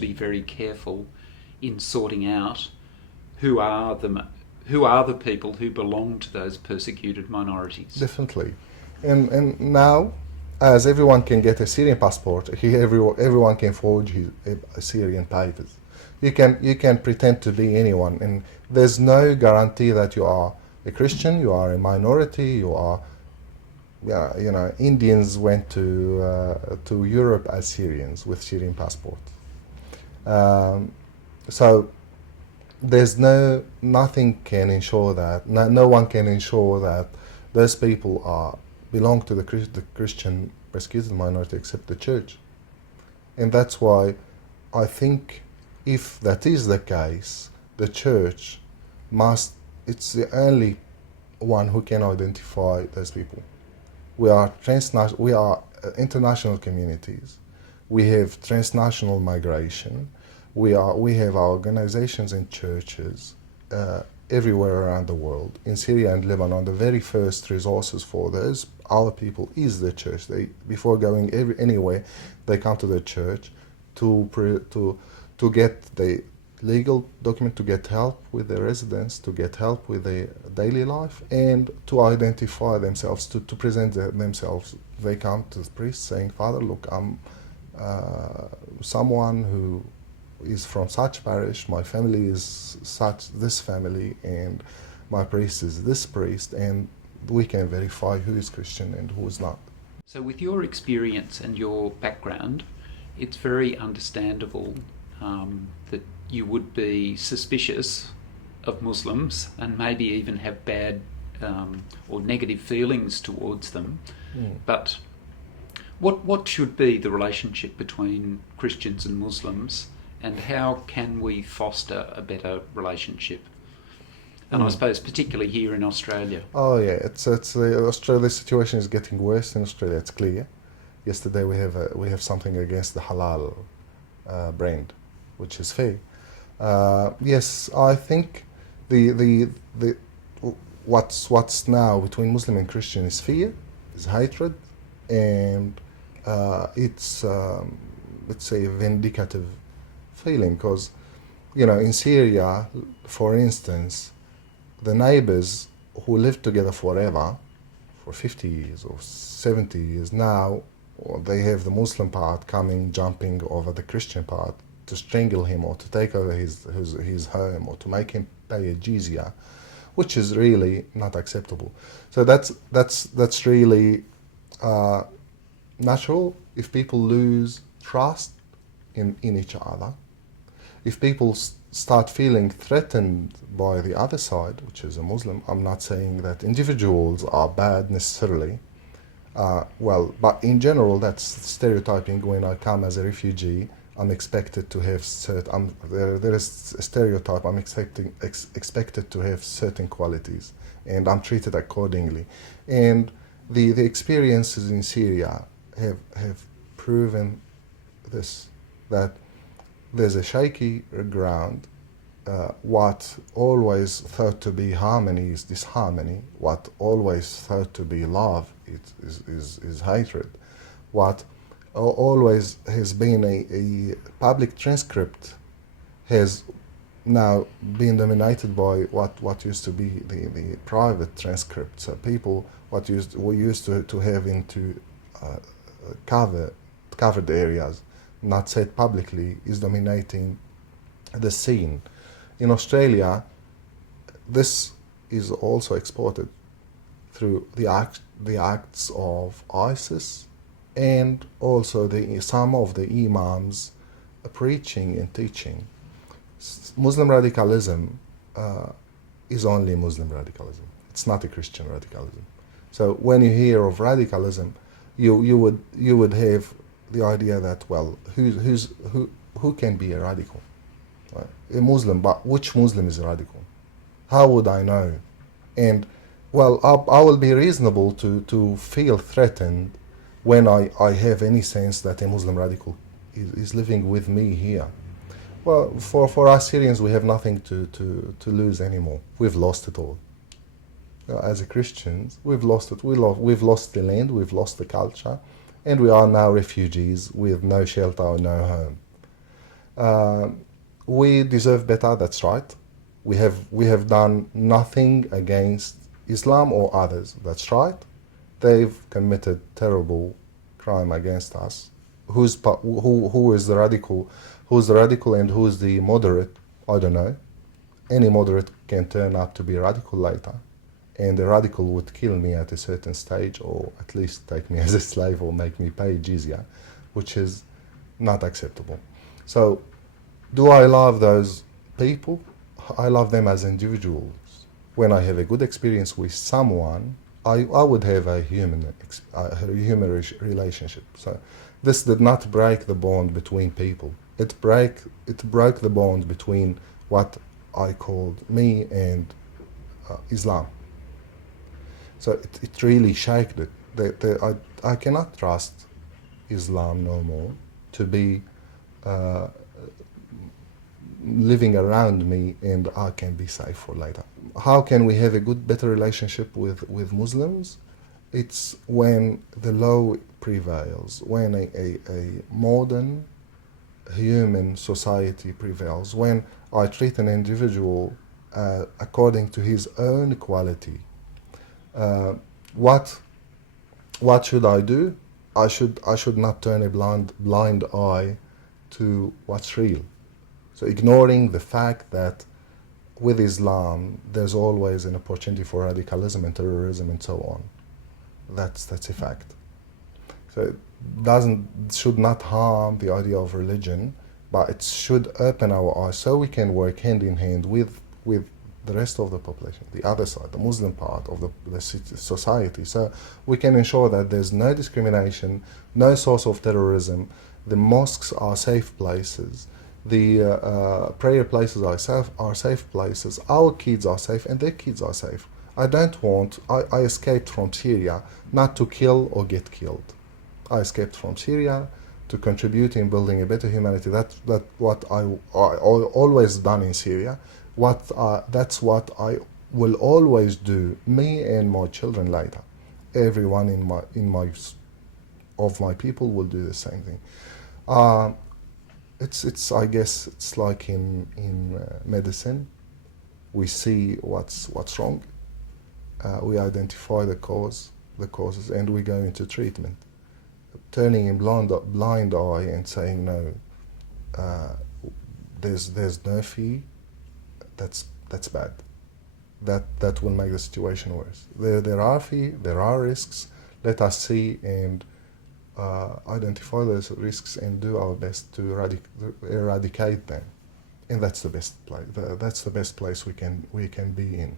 to be very careful in sorting out who are the people who belong to those persecuted minorities. Definitely. And now, as everyone can get a Syrian passport, everyone can forge a Syrian papers. You can pretend to be anyone, and there's no guarantee that you are a Christian, you are a minority, you are. Yeah, Indians went to Europe as Syrians with Syrian passports. So there's nothing can ensure that. No one can ensure that those people belong to the Christian persecuted minority except the church. And that's why I think if that is the case, the church it's the only one who can identify those people. We are international communities. We have transnational migration. We have our organizations and churches everywhere around the world. In Syria and Lebanon, the very first resources for our people is the church. Before going anywhere, they come to the church to get the legal document, to get help with their residence, to get help with their daily life, and to identify themselves, to present themselves. They come to the priest saying, "Father, look, I'm someone who is from such parish, my family is this family, and my priest is this priest," and we can verify who is Christian and who is not. So with your experience and your background, it's very understandable that you would be suspicious of Muslims and maybe even have bad or negative feelings towards them. But what should be the relationship between Christians and Muslims, and how can we foster a better relationship? And I suppose particularly here in Australia. Oh yeah, it's Australia's situation is getting worse in Australia. It's clear. Yesterday we have something against the halal brand, which is fair. Yes, I think the what's now between Muslim and Christian is fear, is hatred, and it's let's say a vindicative feeling, because in Syria, for instance, the neighbors who lived together forever, for 50 years or 70 years now, they have the Muslim part jumping over the Christian part to strangle him or to take over his home or to make him pay a jizya, which is really not acceptable. So that's really natural. If people lose trust in each other, if people start feeling threatened by the other side, which is a Muslim, I'm not saying that individuals are bad necessarily, but in general that's stereotyping. When I come as a refugee, I'm expected to have there is a stereotype. I'm expected to have certain qualities, and I'm treated accordingly. And the experiences in Syria have proven this, that there's a shaky ground. What always thought to be harmony is disharmony. What always thought to be love is hatred. What always has been a public transcript has now been dominated by what used to be the private transcript. So people, we used to have into covered areas, not said publicly, is dominating the scene. In Australia, this is also exported through the acts of ISIS, and also some of the imams preaching and teaching. Muslim radicalism is only Muslim radicalism. It's not a Christian radicalism. So when you hear of radicalism, you would have the idea that, well, who can be a radical? A Muslim, but which Muslim is radical? How would I know? And well, I will be reasonable to feel threatened when I have any sense that a Muslim radical is living with me here. Well, for us Syrians, we have nothing to lose anymore. We've lost it all. As a Christians, we've lost it. We've lost the land, we've lost the culture, and we are now refugees with no shelter or no home. We deserve better, that's right. We have done nothing against Islam or others, that's right. They've committed terrible crime against us. Who is the radical? Who's the radical and who's the moderate? I don't know. Any moderate can turn out to be radical later, and the radical would kill me at a certain stage, or at least take me as a slave or make me pay jizya, which is not acceptable. So, do I love those people? I love them as individuals. When I have a good experience with someone, I would have a human relationship. So, this did not break the bond between people. It broke the bond between what I called me and Islam. So it really shaked it. I cannot trust Islam no more to be living around me, and I can be safe for later. How can we have a better relationship with Muslims? It's when the law prevails, when a modern human society prevails, when I treat an individual according to his own quality. What should I do? I should not turn a blind eye to what's real. So ignoring the fact that with Islam there's always an opportunity for radicalism and terrorism and so on. That's a fact. So it should not harm the idea of religion, but it should open our eyes so we can work hand in hand with the rest of the population, the other side, the Muslim part of the society. So we can ensure that there's no discrimination, no source of terrorism. The mosques are safe places. The prayer places are safe places. Our kids are safe and their kids are safe. I escaped from Syria not to kill or get killed. I escaped from Syria to contribute in building a better humanity. That's what I always done in Syria. That's what I will always do. Me and my children later. Everyone of my people will do the same thing. I guess it's like in medicine. We see what's wrong. We identify the causes, and we go into treatment. Turning a blind eye and saying no, there's no fee. That's bad. That will make the situation worse. There are fee. There are risks. Let us see and identify those risks and do our best to eradicate them. And that's the best place. That's the best place we can be in.